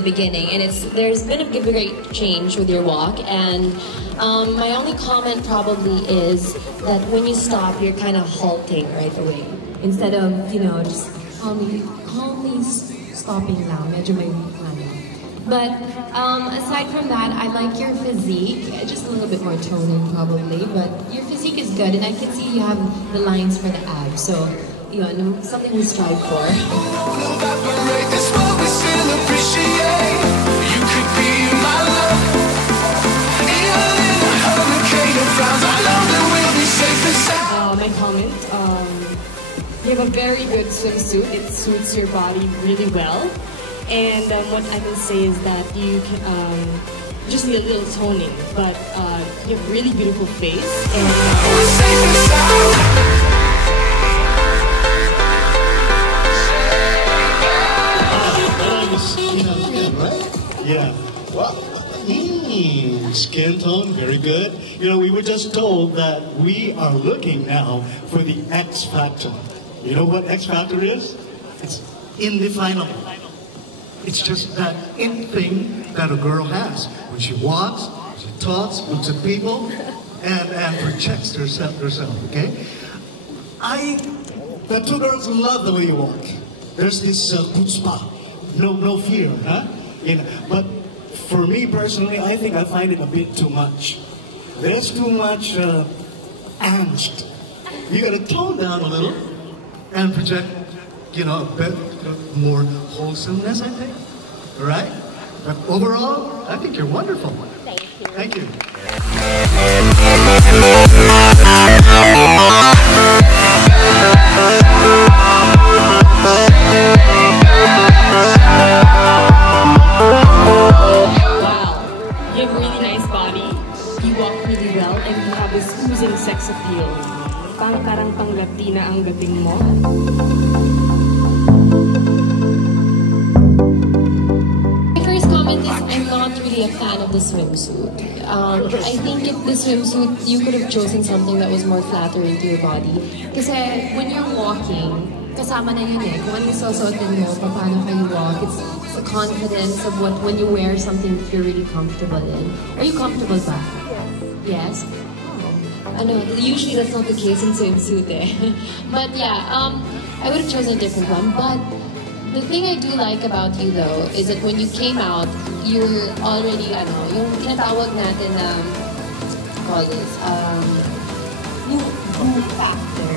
the beginning, and there's been a great change with your walk. And my only comment probably is that when you stop, you're kind of halting right away instead of just calmly stopping lang. Medyo may But aside from that, I like your physique. Just a little bit more toning probably, but your physique is good, and I can see you have the lines for the abs. So, something to strive for. My comment, you have a very good swimsuit. It suits your body really well. And what I can say is that you can just need a little toning, but you have a really beautiful face. And yeah. Well, skin tone, very good. We were just told that we are looking now for the X factor. You know what X factor is? It's indefinable. It's just that in thing that a girl has. When she walks, she talks, looks at people, and projects herself, okay? The two girls love the way you walk. There's this chutzpah, no fear, huh? But for me personally, I think I find it a bit too much. There's too much angst. You gotta tone down a little and project, a bit more wholesomeness, I think. Right? But overall, I think you're wonderful. Thank you. Thank you. wow, you have a really nice body. You walk really well, and you have this oozing sex appeal. Parang pang Latina ang dating mo. I'm not really a fan of the swimsuit. I think if the swimsuit, you could have chosen something that was more flattering to your body. Kasi when you're walking, kasama na yun eh. Kung ano susuotin mo, paano kayo walk, it's the confidence of when you wear something that you're really comfortable in. Are you comfortable ba? Yes? Usually that's not the case in swimsuit eh. But yeah, I would have chosen a different one. But the thing I do like about you though is that when you came out, you're already, yung tinatawag natin na, call this, boom factor,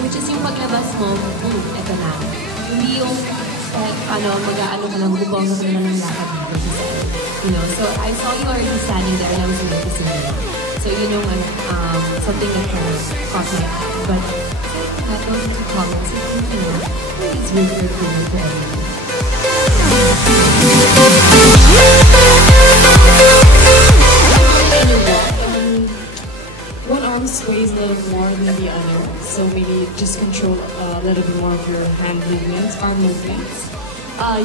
which is yung paglabas mo, boom, eto na. Hindi yung, mag-aano ka lang, bubong ka na ng lakad dito. So I saw you already standing there and I was noticing you. So something that kind of caught my eye. But I those two comments, it's really good for everyone. One arm sways a little more than the other, so maybe just control a little bit more of your hand movements, arm movements.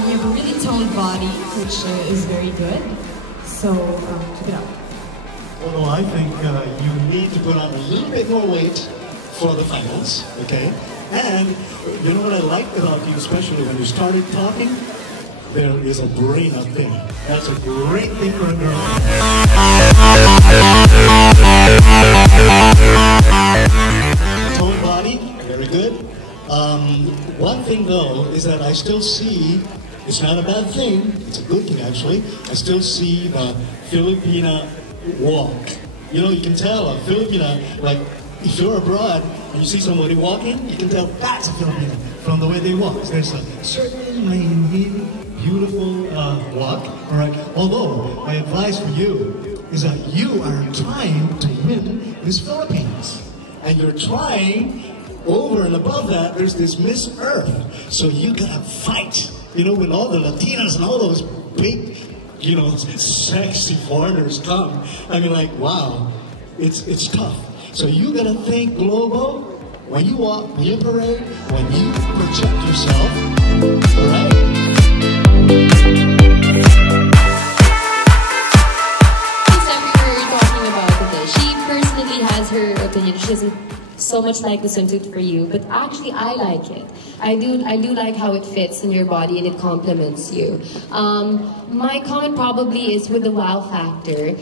You have a really toned body, which is very good, so keep it up. Although I think you need to put on a little bit more weight for the finals, okay? And you know what I liked about you, especially when you started talking? There is a brain up there. That's a great thing for a girl. Toned body, very good. One thing though is that I still see, it's not a bad thing, it's a good thing actually, I still see the Filipina walk. You can tell a Filipina, like if you're abroad and you see somebody walking, you can tell that's a Filipina from the way they walk. There's a certain beautiful walk, all right? Although, my advice for you is that you are trying to win Miss Philippines. And you're trying, over and above that, there's this Miss Earth. So you gotta fight. When all the Latinas and all those big, sexy foreigners come, wow, it's tough. So you gotta think global when you walk, when you parade, when you project yourself, all right? Every we were talking about it, she personally has her opinion. She doesn't so much like the swimsuit for you, but actually I like it. I do like how it fits in your body and it complements you. My comment probably is with the wow factor.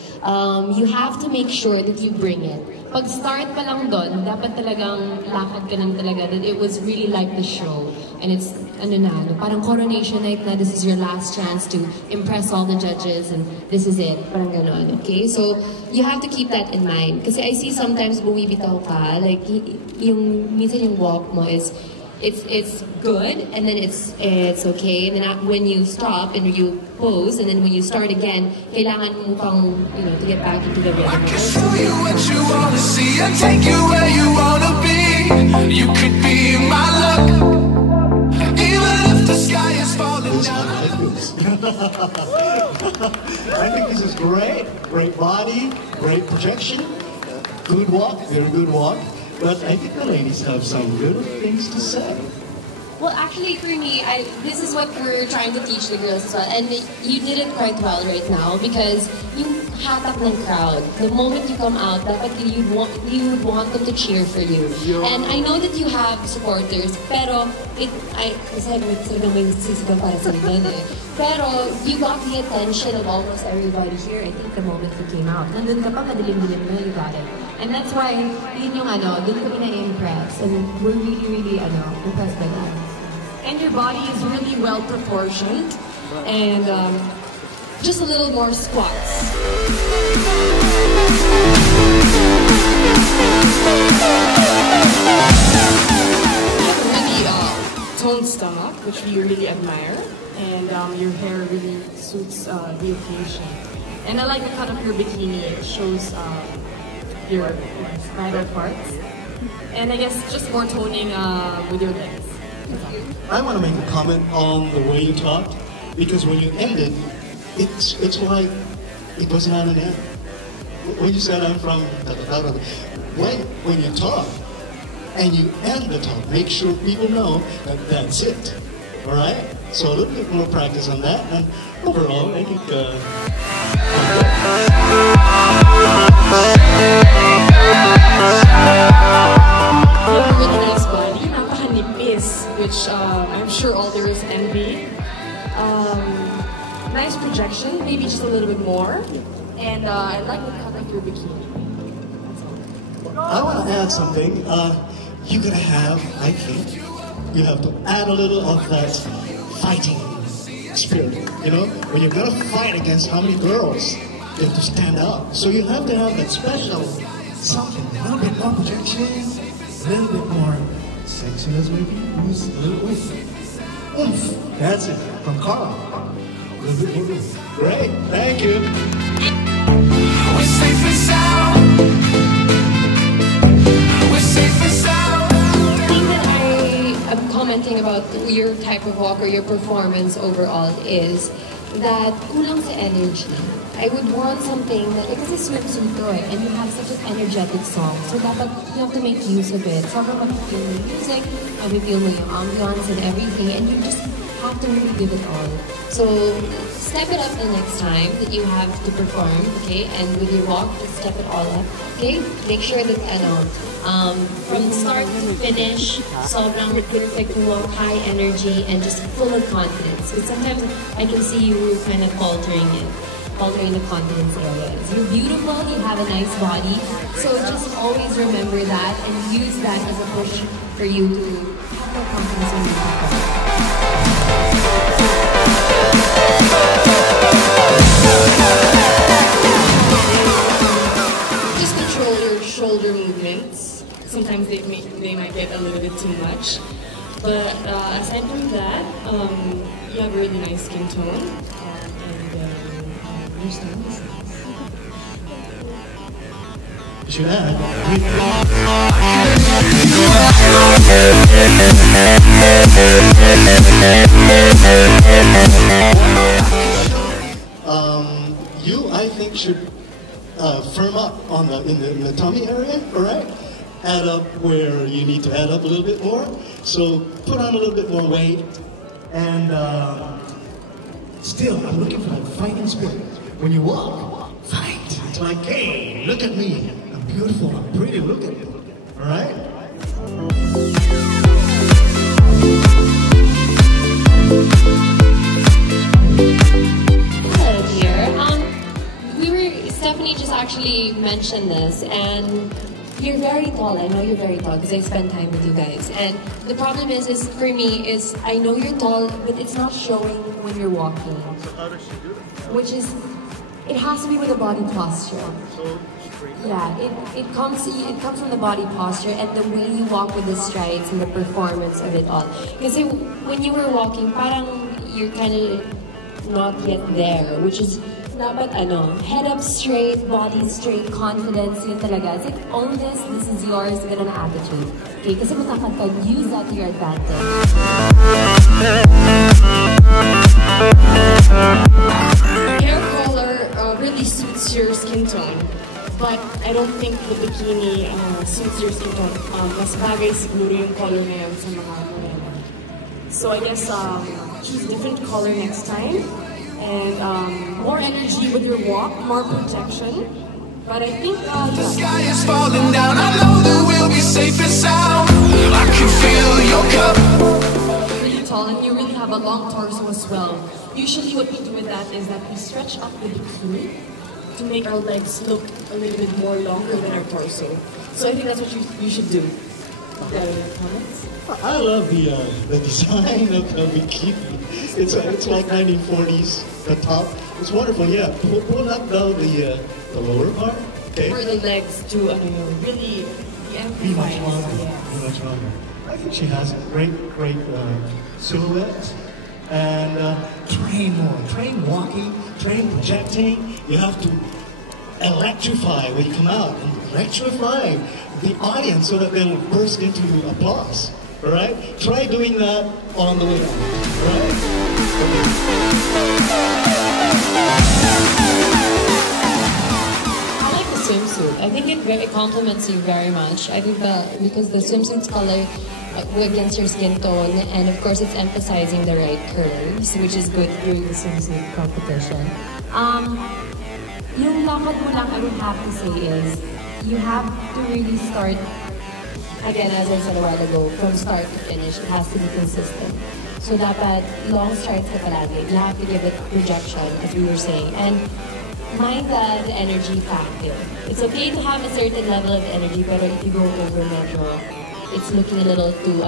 You have to make sure that you bring it. Pag start pa lang doon, dapat talagang lakad ka lang talaga that it was really like the show. And it's, parang coronation night na, this is your last chance to impress all the judges and this is it, parang ganon, okay? So, you have to keep that in mind. Kasi I see sometimes bumibitaw ka, like, minsan yung walk mo is, it's good, and then it's okay, and then when you stop and you pose, and then when you start again, kailangan mo pang, to get back into the rhythm. I can show you what you wanna see and take you where you wanna be. You could be my luck, even if the sky is falling down. I think this is great. Great body, great projection, good walk, very good walk. But I think the ladies have some good things to say. Well, actually, for me, this is what we're trying to teach the girls as well. And you did it quite well right now because you hatak ng crowd. The moment you come out, dapat you would want them to cheer for you. Yeah. And I know that you have supporters, pero pero you got the attention of almost everybody here. I think the moment you came out, nandun ka pa, madilim-dilim na, you got it. And that's why, yun yung dun kami na-impress. And we're really, impressed by that. And your body is really well proportioned. And just a little more squats. You have a really toned stomach, which we really admire. And your hair really suits the occasion. And I like the cut of your bikini. It shows your vital parts. And I guess just more toning with your legs. I want to make a comment on the way you talked, because when you ended, it's like it was not an end. When you said I'm from when you talk and you end the talk, make sure people know that that's it. All right? So a little bit more practice on that, and overall, I think. You have a really nice body, napakanipis, which I'm sure all there is envy. Nice projection, maybe just a little bit more. And I like the cut of your bikini. I want to add something. You're gonna have, I think, you have to add a little of that fighting spirit. When you're gonna fight against how many girls, you have to stand up. So you have to have that special something, a little bit more projection, a little bit more sexiness maybe, a little oomph. Oomph. That's it, from Carl. A little bit more oomph. Great, thank you. We're safe and sound. We're safe and sound. The thing that I am commenting about your type of walk or your performance overall is that kulang sa energy. I would want something that, because it's swimsuit to and you have such an energetic song, so dapat you have to make use of it. Sobrang mapipil mo yung music, mapipil mo yung ambiance and everything, and you just have to really give it all. So step it up the next time that you have to perform, okay? And with your walk, just step it all up, okay? Make sure that from start to finish, sobrang perfect walk, high energy, and just full of confidence. Because sometimes I can see you kind of faltering the confidence areas. You're beautiful, you have a nice body, so just always remember that and use that as a push for you to have more confidence in your performance. Just control your shoulder movements. Sometimes they might get a little bit too much. But aside from that, you have a really nice skin tone. You should add. You, I think, should firm up on in the tummy area, alright? Add up where you need to add up a little bit more. So put on a little bit more weight, and still, I'm looking for that fighting spirit. When you walk, fight. It's like, hey, look at me. I'm beautiful, I'm pretty, look at me. Alright? actually mention this, and you're very tall. I know you're very tall because I spend time with you guys. And the problem is for me, is I know you're tall, but it's not showing when you're walking. So how does she do that? Which is, it has to be with the body posture. So straight. Yeah, it comes from the body posture and the way you walk with the strides and the performance of it all. Because when you were walking, parang you're kind of not yet there, which is dapat head up straight, body straight, confidence, yun talaga. It's like, own this is yours, ganun ang attitude. Okay, kasi matangkad ka, use that to your advantage. Hair color really suits your skin tone, but I don't think the bikini suits your skin tone. Mas bagay siguro yung color na yan sa mga morena. So I guess choose a different color next time. And more energy with your walk, more protection. But I think the sky is falling down. I know that we'll be safe and sound. I can feel your cup. You're really tall and you really have a long torso as well. Usually what we do with that is that we stretch up the bikini to make our legs look a little bit more longer than our torso. So I think that's what you should do. Comments? I love the design of the bikini. It's like 1940s. The top, it's wonderful. Yeah, pull up though the lower part. Okay. For the legs to really Be much longer. Yes. Be much longer. I think she has a great silhouette. And train more. Train walking. Train projecting. You have to electrify when you come out. Electrify the audience so that they'll burst into applause. All right? Try doing that on the way out. All right? I like the swimsuit. I think it complements you very much. I think because the swimsuit's color against your skin tone, and of course it's emphasizing the right curves, which is good during the swimsuit competition. Yung lakad mo lang, I would have to say is, you have to really start, again, as I said a while ago, from start to finish, it has to be consistent. So dapat long strides ka palagi. You have to give it projection, as we were saying. And mind the energy factor. It's okay to have a certain level of energy, but if you go over medyo, it's looking a little too,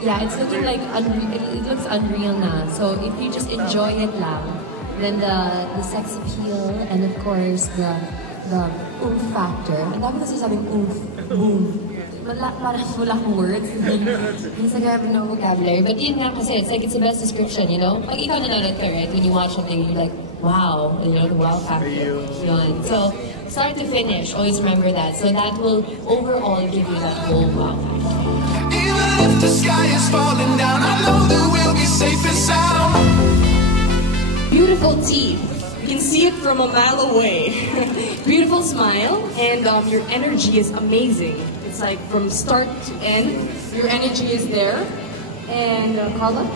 yeah, it's looking like, it looks unreal na. So if you just enjoy it lang, then the sex appeal, and of course the oomph factor. Ang dami kasi sabing oomph, boom. Parang wala akong words. Hindi sa grabe ng vocabulary. But yun nga kasi, it's the best description, you know? Pag ikaw nanonood ka, right? When you watch something, you're like, wow. You know, the wow factor. Yun. So, start to finish, always remember that. So that will overall give you that whole wow factor. Even if the sky is falling down, I know that we'll be safe and sound. Beautiful teeth. You can see it from a mile away. Beautiful smile, and your energy is amazing. It's like from start to end, your energy is there. And Carla?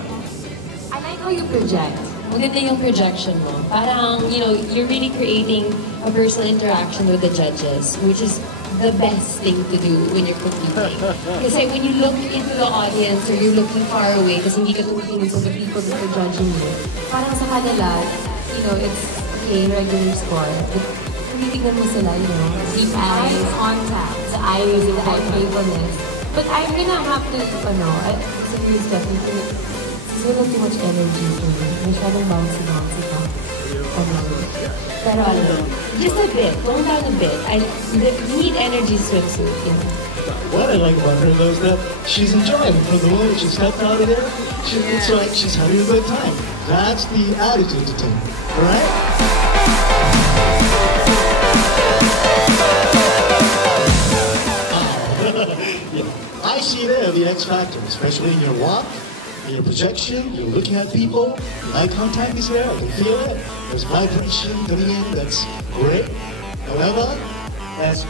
I like how you project. Maganda yung projection mo. Parang, you know, you're really creating a personal interaction with the judges, which is the best thing to do when you're competing. Kasi when you look into the audience or you're looking far away, kasi hindi ka tumitingin sa the people that are judging you, parang sa kanila, you know, it's okay, regular score. But tumitingnan mo sila, you know, deep eyes, contact, the eyes, the eye playfulness. But I'm gonna have to, say definitely, it's a little too much energy for me. Masyadong bouncy ka. Pero just a bit, tone down a bit. You need energy swimsuit, you know. What I like about her though is that she's enjoying from the moment she stepped out of there. It's like she's having a good time. That's the attitude to take, alright? Yeah. I see there the X factor, especially in your walk, in your projection, you're looking at people, eye contact is there, I can feel it. There's vibration coming in, that's great. However, as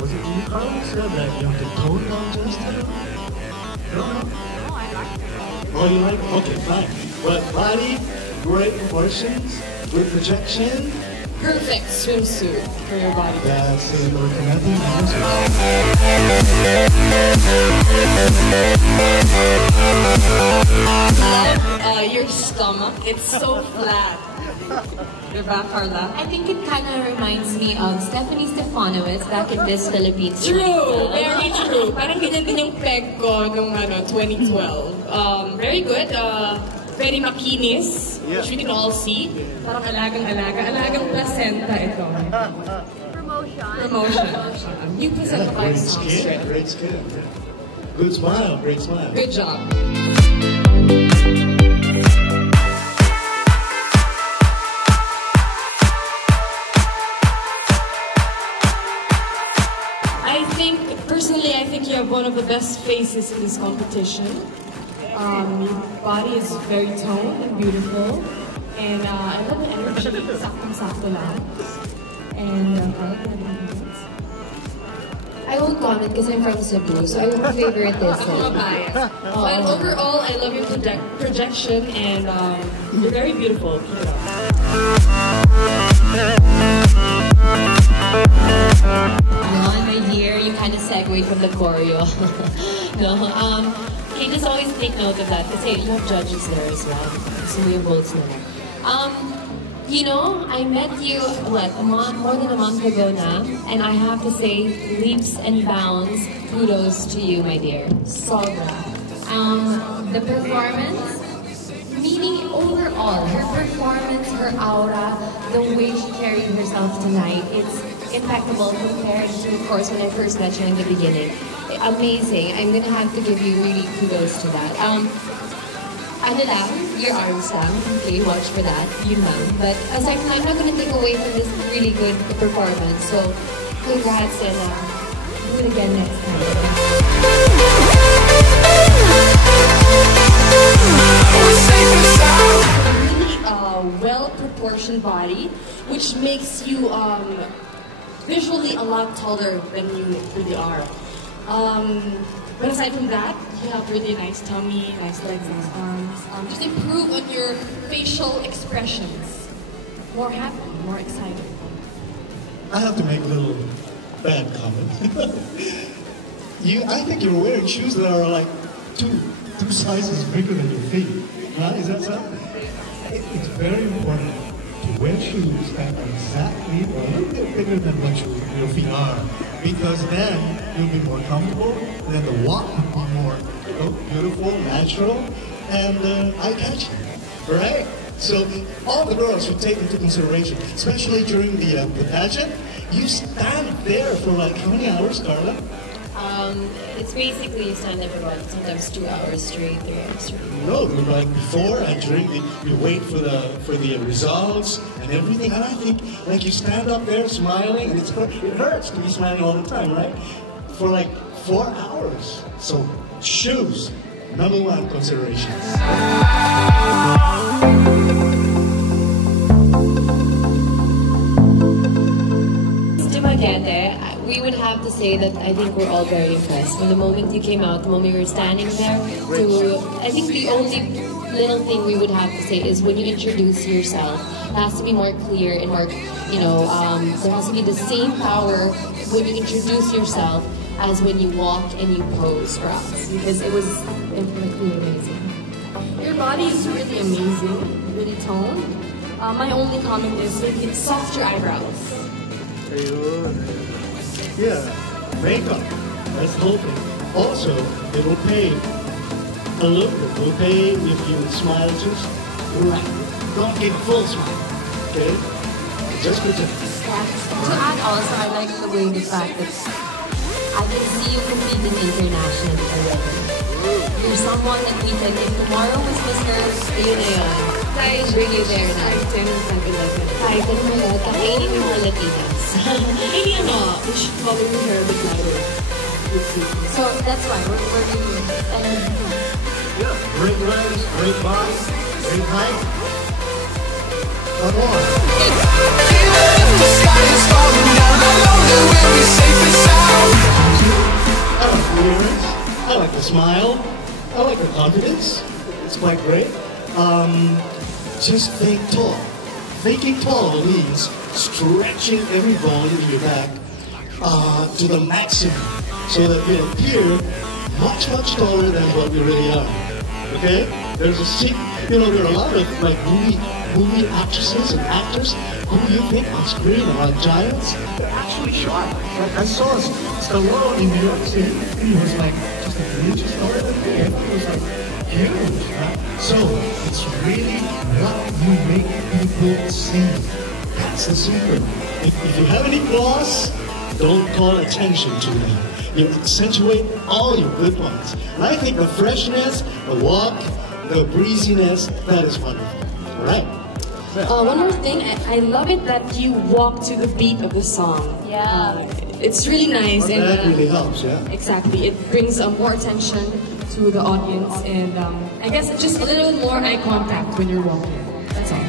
was it you, Carl, said that you have to tone down just a little? No? I like it. Oh, you like it? Okay, fine. But body, great proportions, good projection. Perfect swimsuit for your body. That's it, looking at the your stomach. It's so flat. Diba, Carla? I think it kind of reminds me of Stephanie Stefanowitz back in Miss Philippines. True, very true. Parang ganyan din yung peg ko nung 2012. Very good. Very makinis, which we can all see. Parang alagang placenta ito. Promotion. New placenta by Psalmstre. Great skin. Good smile, great smile. Good job. Personally, I think you have one of the best faces in this competition. Your body is very toned and beautiful. And I love the energy. Saktong-sakto lang. And I won't comment because I'm from Cebu, so I won't favorite this. I'm biased. But overall, I love your projection and you're very beautiful. My dear, you kind of segued from the choreo. No, okay, just always take note of that kasi you have judges there as well. So we have votes now. You know, I met you, more than a month ago now, and I have to say, leaps and bounds, kudos to you, my dear. Sobra. The performance, meaning overall, her performance, her aura, the way she carried herself tonight, it's impeccable compared to, of course, when I first met you in the beginning. Amazing. I'm gonna have to give you really kudos to that. Ano lang, your arms lang. Okay, watch for that. Yun lang. But aside from that, I'm not gonna take away from this really good performance. So, congrats and do it again next time. Really well-proportioned body, which makes you visually a lot taller than you really are. But aside from that, you have really nice tummy, nice legs, nice arms. Just improve on your facial expressions. More happy, more excited. I have to make a little bad comment. I think you're wearing shoes that are like two sizes bigger than your feet. Is that so? It's very important to wear shoes that are exactly a little bit bigger than what your feet are. Because then you'll be more comfortable, and then the walk will be more beautiful, natural, and eye-catching. Right? So all the girls should take into consideration, especially during the pageant. You stand there for like how many hours, Carla? It's basically you stand there for about sometimes 2 hours straight, 3 hours straight. No, like before and during you wait for the results and everything. And I think like you stand up there smiling, and it hurts to be smiling all the time, right? For like 4 hours. So shoes, #1 consideration. We would have to say that I think we're all very impressed. From the moment you came out, the moment you were standing there, I think the only little thing we would have to say is when you introduce yourself, it has to be more clear and more, there has to be the same power when you introduce yourself as when you walk and you pose for us, because it was really amazing. Your body is really amazing, really toned. My only comment is maybe softer eyebrows. Yeah, makeup. That's the whole thing. Also, it will pay a little bit. It will pay if you smile just right. Don't give a full smile, okay? Just pretend. To add also, I like the fact that I can see you competing internationally already. You're someone that we can, if tomorrow was Mr. Liloan, guys, bring you there na. Kahit ano mo yun, kainin mo mga Latinas. Maybe we should follow your hair a bit lighter. So that's why we're really Yeah, great legs, great body, great height. Come on. Even if the sky is falling down, I know that we'll be safe and sound. I like the earrings. I like the smile. I like the confidence. It's quite great. Just think tall. Thinking tall means stretching every bone in your back to the maximum so that we appear much, much taller than what we really are. Okay? There's a there are a lot of like movie actresses and actors who you think on screen are like giants. They're actually short. Like I saw Stallone in New York City. He was like just a huge taller than me. He was like huge. Right? So it's really what you make people see. That's the secret. If you have any flaws, don't call attention to them. You accentuate all your good ones. And I think the freshness, the walk, the breeziness, that is wonderful. All right. One more thing, I love it that you walk to the beat of the song. Yeah. It's really nice. Well, and that really helps, yeah. Exactly. It brings more attention to the audience, and I guess just a little more eye contact when you're walking. That's all.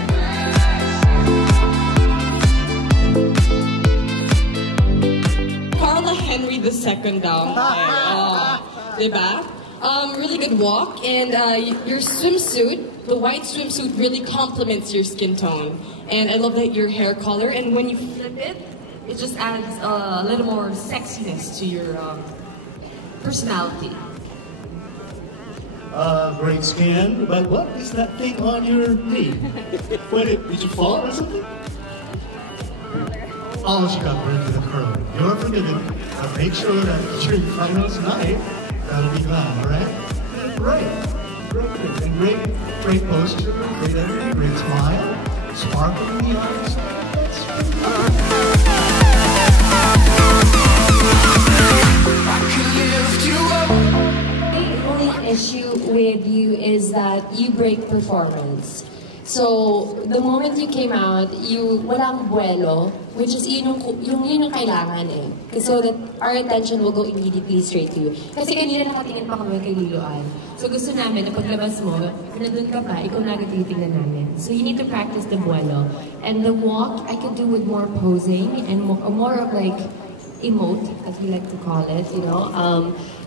Henry II down there. Diba? Really good walk, and your swimsuit, the white swimsuit, really complements your skin tone. And I love that your hair color, and when you flip it, it just adds a little more sexiness to your personality. Great skin, but what is that thing on your knee? Did you fall or something? Oh, she got burned with a curl. You're forgiven. But make sure that during finals night, that'll be gone, alright? Great. And great posture, great energy, great smile, sparkle in the eyes. I can lift you up. The only issue with you is that you break performance. So, the moment you came out, walang buwelo, which is yun yung kailangan eh. So that our attention will go immediately straight to you. Kasi kanina nakatingin pa kami kay Liloan. So gusto namin na paglabas mo, nandun ka pa, ikaw na titingnan namin. So you need to practice the buwelo. And the walk, I could do with more posing and more of like emote, as we like to call it,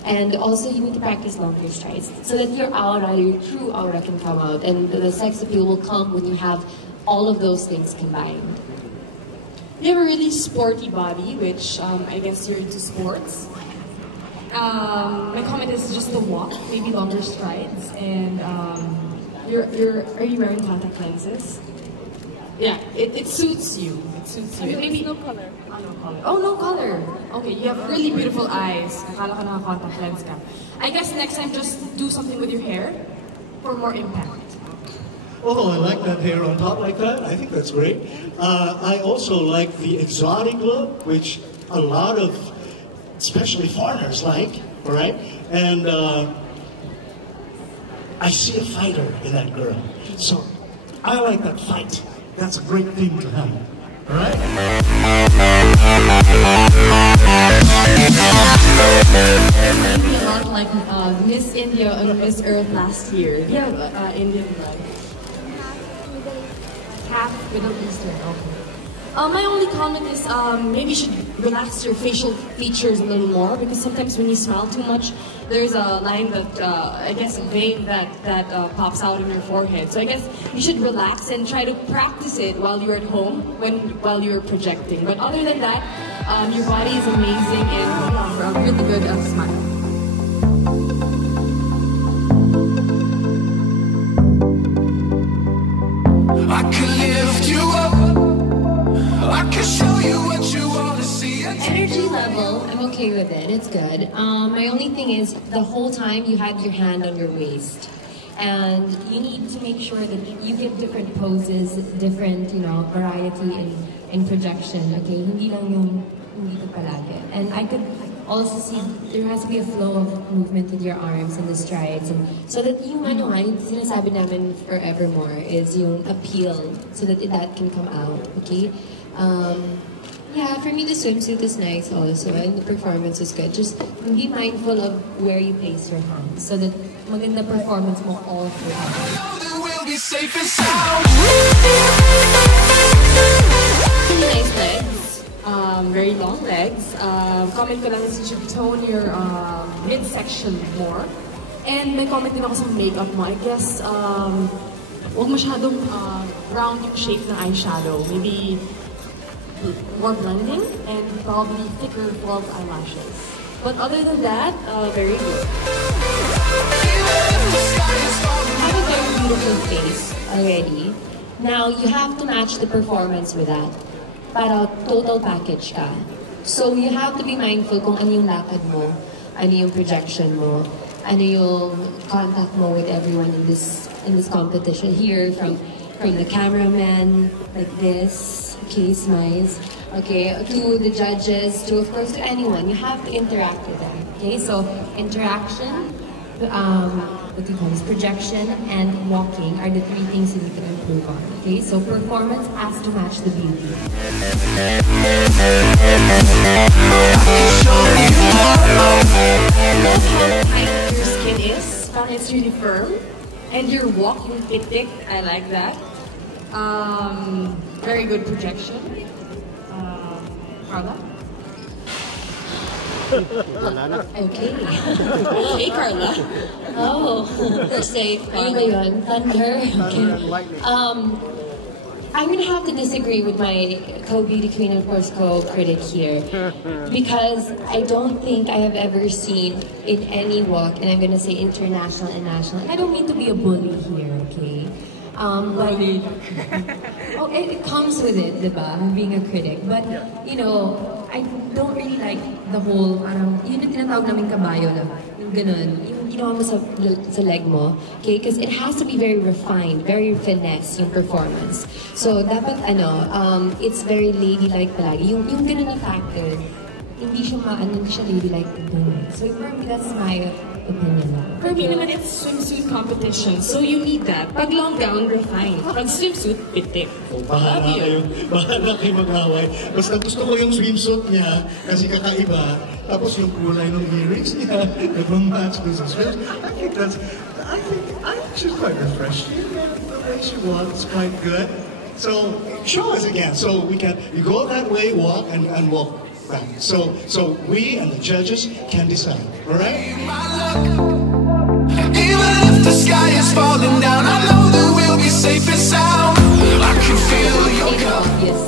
and also you need to practice longer strides so that your aura, your true aura can come out, and the sex appeal will come when you have all of those things combined. You have a really sporty body, which I guess you're into sports. My comment is just the walk, maybe longer strides, and are you wearing contact lenses? Yeah, it suits you. It suits you. Maybe no color. No color. Oh, no color. Okay, you have really beautiful eyes. Akala ka naka-contact lens ka. I guess next time just do something with your hair for more impact. Oh, I like that hair on top like that. I think that's great. I also like the exotic look, which a lot of, especially foreigners like, all right? And I see a fighter in that girl. So I like that fight. That's a great thing to have, all right? Maybe a lot like Miss India and Miss Earth last year. Yeah, Indian blood. Half Middle Eastern, okay. My only comment is maybe you should relax your facial features a little more, because sometimes when you smile too much, there's a line that, I guess a vein that pops out in your forehead. So I guess you should relax and try to practice it while you're at home, while you're projecting. But other than that, your body is amazing and you have a really good smile. I can lift you up. I can show you what you want to see. Energy level, I'm okay with it. It's good. My only thing is the whole time you had your hand on your waist. And you need to make sure that you get different poses, different, variety in projection. Okay, hindi lang yung dito palagi. And I could also see there has to be a flow of movement with your arms and the strides, and so that yung sinasabi namin forevermore is yung appeal, so that that can come out. Okay. Yeah, for me the swimsuit is nice also, and the performance is good. Just be mindful of where you place your hands, so that maganda performance mo all through. We'll be safe and sound. Really nice legs, very long legs. Comment ko lang is you should tone your midsection more. And may comment din ako sa makeup mo. I guess huwag masyadong round yung shape ng eyeshadow. Maybe more blending and probably thicker false eyelashes. But other than that, very good. have a very beautiful face already. Now, you have to match the performance with that. Para total package ka. So, you have to be mindful kung ano yung lakad mo, ano yung projection mo, ano yung contact mo with everyone in this competition. Here, from the cameraman, like this, okay, smiles, okay, to the judges, to, of course, to anyone. You have to interact with them, okay? So, interaction, what do you call this, projection, and walking are the three things that you can improve on, okay? So, performance has to match the beauty. Love how tight your skin is, it's really firm, and you're walking thick. I like that. Very good projection. Carla? Okay. Hey, Carla. Oh, per se. Ano ba yun? Thunder? Okay. I'm gonna have to disagree with my co-beauty queen and of course co-critic here, because I don't think I have ever seen in any walk, and I'm gonna say international and national. I don't mean to be a bully here, okay? But oh, it comes with it, diba? Being a critic. But you know, I don't really like the whole yun yung tinatawag namin kabayo na yung ganun, yung ginawa mo sa leg mo, okay? Because it has to be very refined, very finesse yung performance. So dapat it's very ladylike palagi. Yung ganun na factor, hindi siya ladylike dun. So for me, that's my opinion. For me naman, it's swimsuit competition, so you need that. Pag long gown, refined. Pag swimsuit, pitik. Bahala kayo mag-away. Basta gusto ko yung swimsuit niya kasi kakaiba. Tapos yung kulay ng earrings niya, nag-match doon sa swimsuit. I think she's quite refreshing. The way she walks quite good. So, show us again. So you go that way, walk, and walk back. So we and the judges can decide. All right? Even if the sky is falling down, I know that we'll be safe and sound. I can feel your It's obvious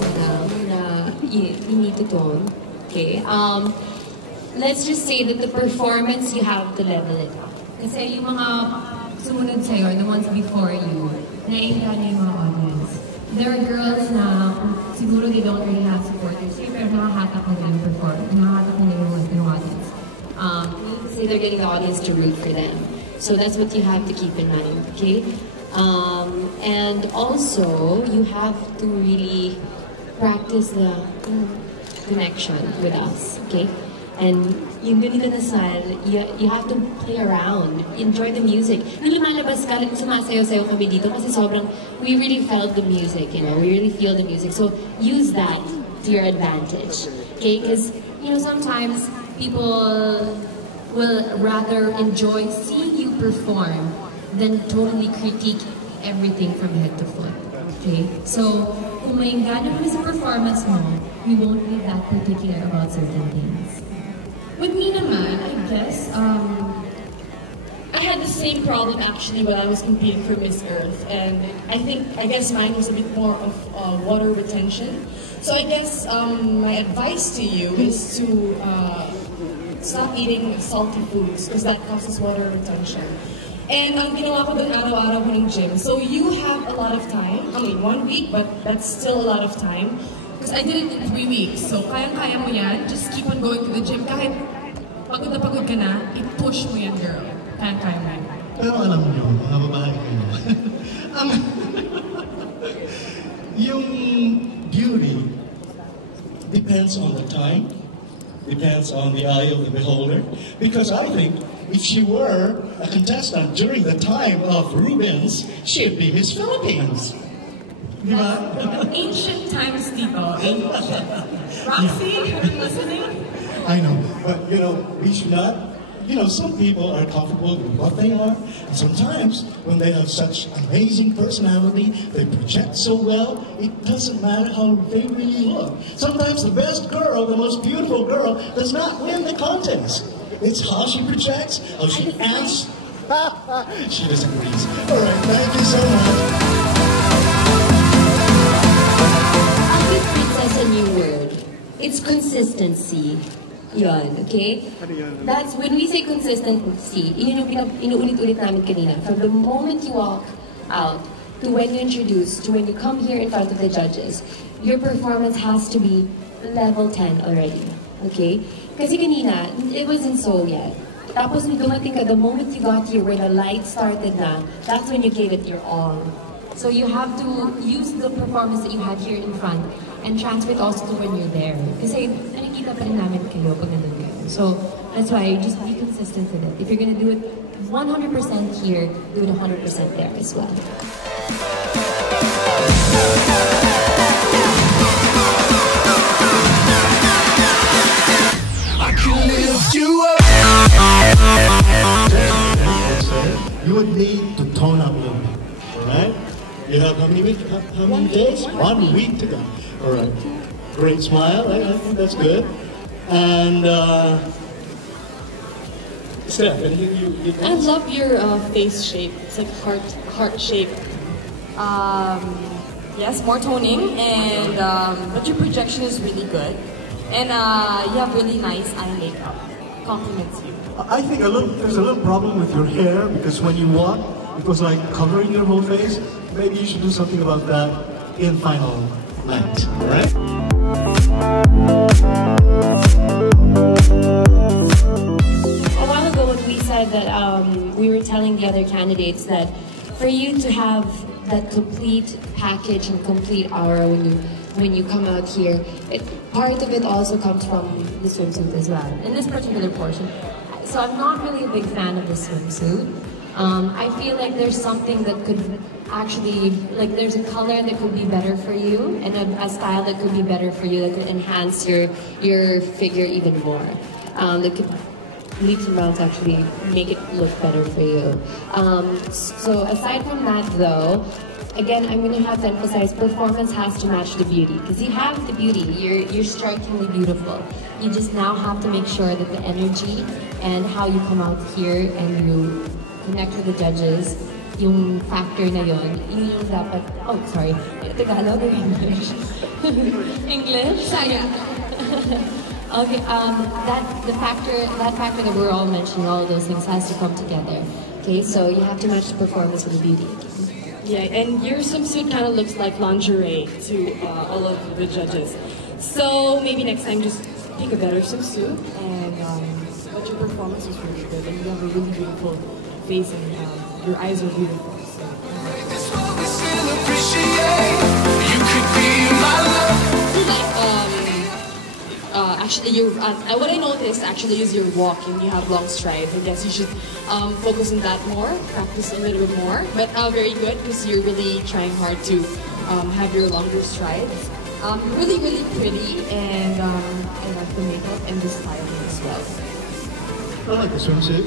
na you need to tone. Okay. Let's just say that the performance, you have to level it up. Kasi yung mga sumunod sa'yo, the ones before you, naiinggan yung mga audience. There are girls na siguro they don't really have supporters, pero nakahatak nila yung performance, nakahatak nila yung audience. Say they're getting the audience to root for them. So that's what you have to keep in mind, okay? And also, you have to really practice the connection with us, okay? And yung ganito na style, you have to play around, enjoy the music. Nung lumalabas ka, sumasayaw-sayaw kami dito kasi sobrang, we really felt the music, you know, we really feel the music. So use that to your advantage, okay? Because, you know, sometimes people will rather enjoy seeing you perform than totally critique everything from head to foot, okay? So, kung may gana mo sa performance mo, we won't be that particular about certain things. With me naman, I guess, I had the same problem actually when I was competing for Miss Earth, and I guess mine was a bit more of water retention. So I guess my advice to you is to stop eating salty foods because that causes water retention. And ang ginawa ko doon araw-araw ng gym. So you have a lot of time. I mean, 1 week, but that's still a lot of time. Because I did it in 3 weeks. So kayang-kaya mo yan. Just keep on going to the gym. Kahit pagod na pagod ka na, i-push mo yan, girl. Kayang-kaya mo yan. Pero alam niyo, mga babae kayo, yung beauty depends on the time, depends on the eye of the beholder. Because I think if she were a contestant during the time of Rubens, she'd be Miss Philippines. Di ba? Ancient times, Tito. Ancient. Roxy, are you listening? I know, but you know, we should not. You know, some people are comfortable with what they are, and sometimes when they have such amazing personality, they project so well, it doesn't matter how they really look. Sometimes the best girl, the most beautiful girl, does not win the contest. It's how she projects, how she acts. She disagrees. All right, thank you so much. I'll give Princess a new word. It's consistency. Yon, okay? That's when we say consistency, yun yung inuulit-ulit namin kanina. From the moment you walk out, to when you introduce, to when you come here in front of the judges, your performance has to be level 10 already, okay? Kasi kanina, it wasn't so yet. Tapos nung dumating ka, the moment you got here, where the light started na, that's when you gave it your all. So you have to use the performance that you had here in front and transfer it also to when you're there. Kasi nakikita pa rin namin kayo pag nandun kayo. So that's why just be consistent with it. If you're gonna do it 100% here, do it 100% there as well. I can lift you up. You would need to tone up a little bit, alright? You have how many weeks? How many days? 1 week to go. Alright. Great smile, I think that's good. And Steph, anything you I love your face shape. It's like heart shape. Yes, more toning, and but your projection is really good, and you have really nice eye makeup. Compliments you. I think there's a little problem with your hair because when you walk, it was like covering your whole face. Maybe you should do something about that in final night, right? A while ago when we said that we were telling the other candidates that for you to have that complete package and complete aura when you come out here, part of it also comes from the swimsuit as well, in this particular portion. So I'm not really a big fan of the swimsuit. I feel like there's something that could actually, like there's a color that could be better for you and a style that could be better for you that could enhance your figure even more. That could leaps and bounds actually make it look better for you. So aside from that though, again, I'm going to have to emphasize performance has to match the beauty because you have the beauty, you're strikingly beautiful. You just now have to make sure that the energy and how you come out here and you connect with the judges, yung factor na yun, yung dapat, oh sorry, Tagalog or English? English? Sayang. Okay, that factor that we're all mentioning, all of those things has to come together. Okay, so you have to match the performance with the beauty. Yeah, and your swimsuit kind of looks like lingerie to all of the judges. So maybe next time just pick a better swimsuit, and but your performance was really good, and you have a really beautiful face, and your eyes are beautiful. So. This what we still appreciate. You could be my love. Actually, what I noticed actually is your walking. You have long strides. I guess you should focus on that more, practice a little bit more. But very good because you're really trying hard to have your longer strides. Really, really pretty, and I like the makeup and the styling as well. I like the swimsuit.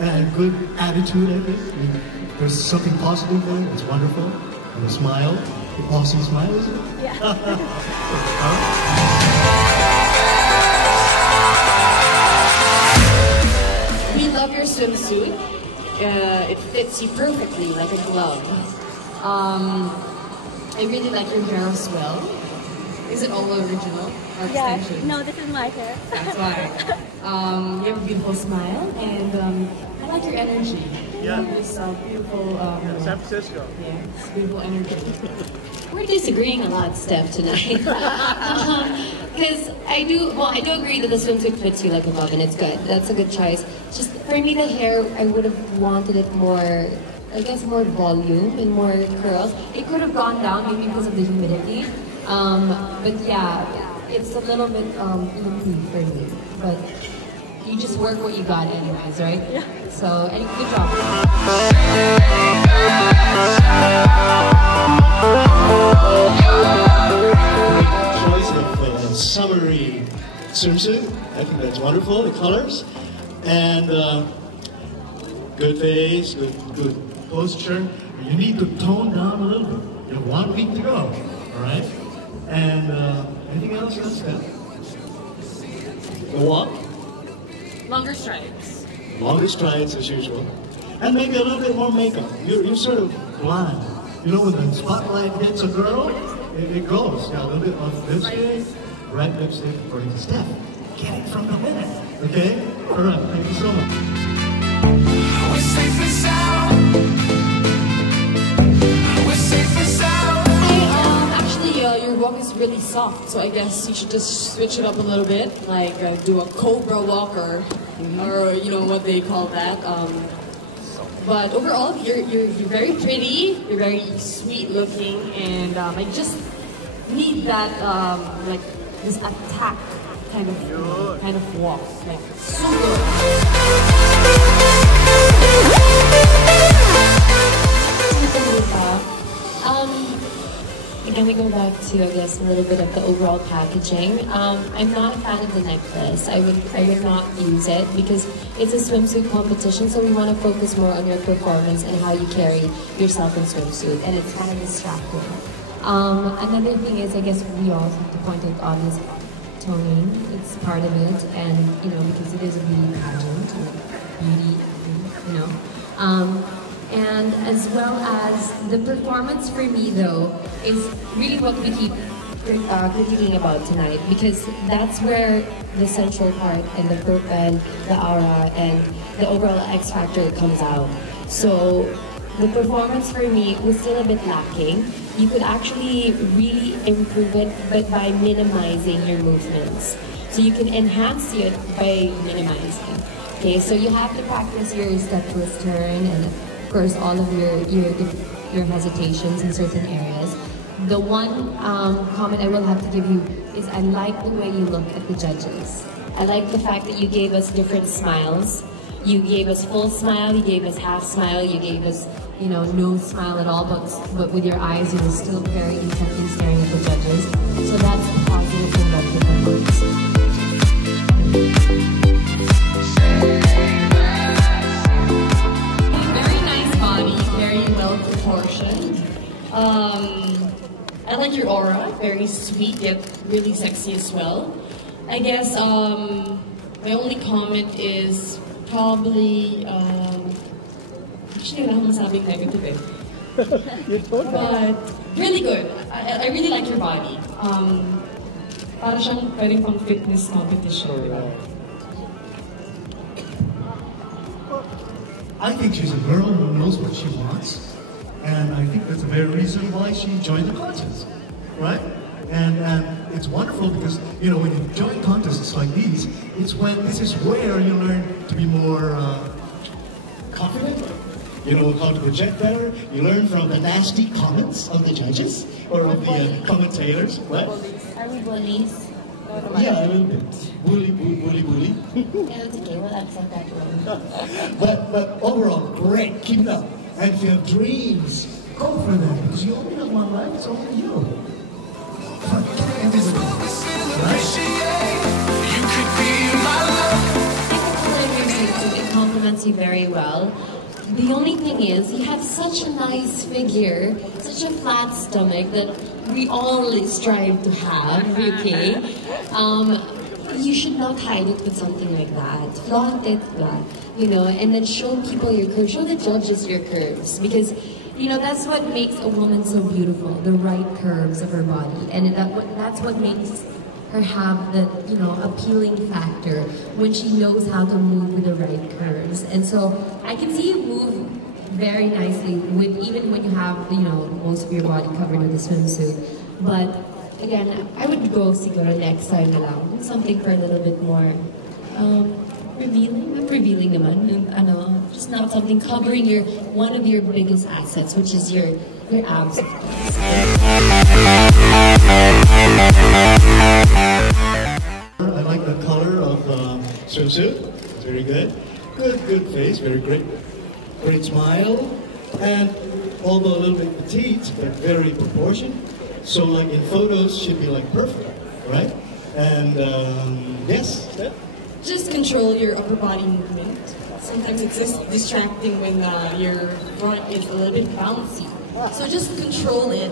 And good attitude, I think. I mean, there's something positive there. It's wonderful. And a smile. The Aussie smile, is it? Yeah. We love your swimsuit. It fits you perfectly like a glove. I really like your hair as well. Is it all original or Yeah, extension? no, this is my hair. That's why. You have a beautiful smile, and I like your energy. Yeah. You have this beautiful. San Francisco. Yeah, beautiful energy. We're disagreeing a lot, Steph, tonight. Because I do agree that the swimsuit fits you like a glove and it's good. That's a good choice. Just for me, the hair, I would have wanted it more, I guess, more volume and more curls. It could have gone down maybe because of the humidity. But yeah, it's a little bit loopy for me. But you just work what you got anyways, right? Yeah. So, good job. Choice of summery swimsuit. I think that's wonderful. The colors and good face, good posture. You need to tone down a little bit. You have 1 week to go. All right. And anything else? The walk. Longer strides. Longer strides as usual. And maybe a little bit more makeup. You're sort of blonde. You know when the spotlight hits a girl, it goes. Yeah, a little bit of lipstick, red lipstick according to Steph. get it from the women. Okay? All right, thank you so much. We're safe and sound. We're safe and sound. Actually, your walk is really soft, so I guess you should just switch it up a little bit, like do a cobra walk or you know what they call that. But overall, you're very pretty, you're very sweet looking, and I just need that like this attack kind of walk, like so good. Can we go back to, I guess, a little bit of the overall packaging? I'm not a fan of the necklace. I would not use it because it's a swimsuit competition, so we want to focus more on your performance and how you carry yourself in swimsuit, and it's kind of distracting. Another thing is, I guess we also have to point out obvious toning. It's part of it, and you know, because it is a beauty pageant, beauty, you know. And as well as the performance for me though is really what we keep critiquing about tonight, because that's where the central part and the aura and the overall X factor comes out. So the performance for me was still a bit lacking. You could actually really improve it, but by minimizing your movements. So you can enhance it by minimizing. Okay, so you have to practice your step twist turn and of course all of your hesitations in certain areas. The one comment I will have to give you is I like the way you look at the judges. I like the fact that you gave us different smiles. You gave us full smile, you gave us half smile, you gave us, you know, no smile at all, but with your eyes you were still very intently staring at the judges. So that's the positive thing about the performance. Proportioned. I like your aura, very sweet yet really sexy as well. I guess my only comment is probably actually wala akong masabing negative eh. But really good. I really like your body. Para siyang pwedeng pang fitness competition, di ba? I think she's a girl who knows what she wants. And I think that's the very reason why she joined the contest, right? And it's wonderful because, you know, when you join contests like these, this is where you learn to be more confident. You know how to project better. You learn from the nasty comments of the judges or of the commentators, right? Are we bullies? Yeah, a little bit. Bully. Yeah, it's okay, we'll accept that one. But overall, great. Keep it up. And if you have dreams, go for them, because you only have one life, it's only you. You could be my love. It compliments you very well. The only thing is, you have such a nice figure, such a flat stomach that we all strive to have, okay? You should not hide it with something like that. Flaunt it, you know, and then show people your curves, show the judges your curves, because, you know, that's what makes a woman so beautiful, the right curves of her body, and that's what makes her have the, you know, appealing factor when she knows how to move with the right curves. And so I can see you move very nicely with, even when you have, you know, most of your body covered with a swimsuit. But again, I would go siguro next time na lang, something for a little bit more revealing. Not revealing naman, just not something covering one of your biggest assets, which is your abs. I like the color of swimsuit. It's very good. Good face. Very great smile. And although a little bit petite, but very proportioned. So like in photos, should be like perfect, right? And yes. Just control your upper body movement. Sometimes it's just distracting when your front is a little bit bouncy. So just control it,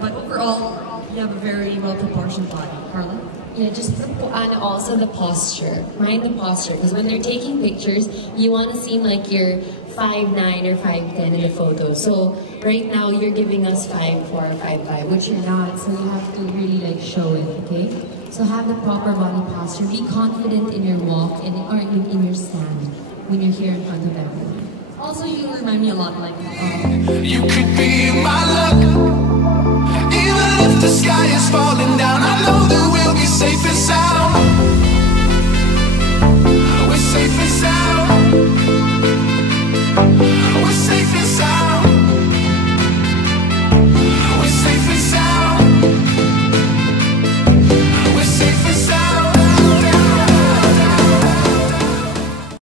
but overall, you have a very well-proportioned body. Carla? Yeah, just and also the posture. Mind the posture, because when they're taking pictures, you want to seem like you're 5'9" or 5'10" in the photo. So right now you're giving us 5'4", 5'5", which you're not. So you have to really like show it, okay? So have the proper body posture. Be confident in your walk and or in your stand when you're here in front of everyone. Also, you remind me a lot like You could be my luck, even if the sky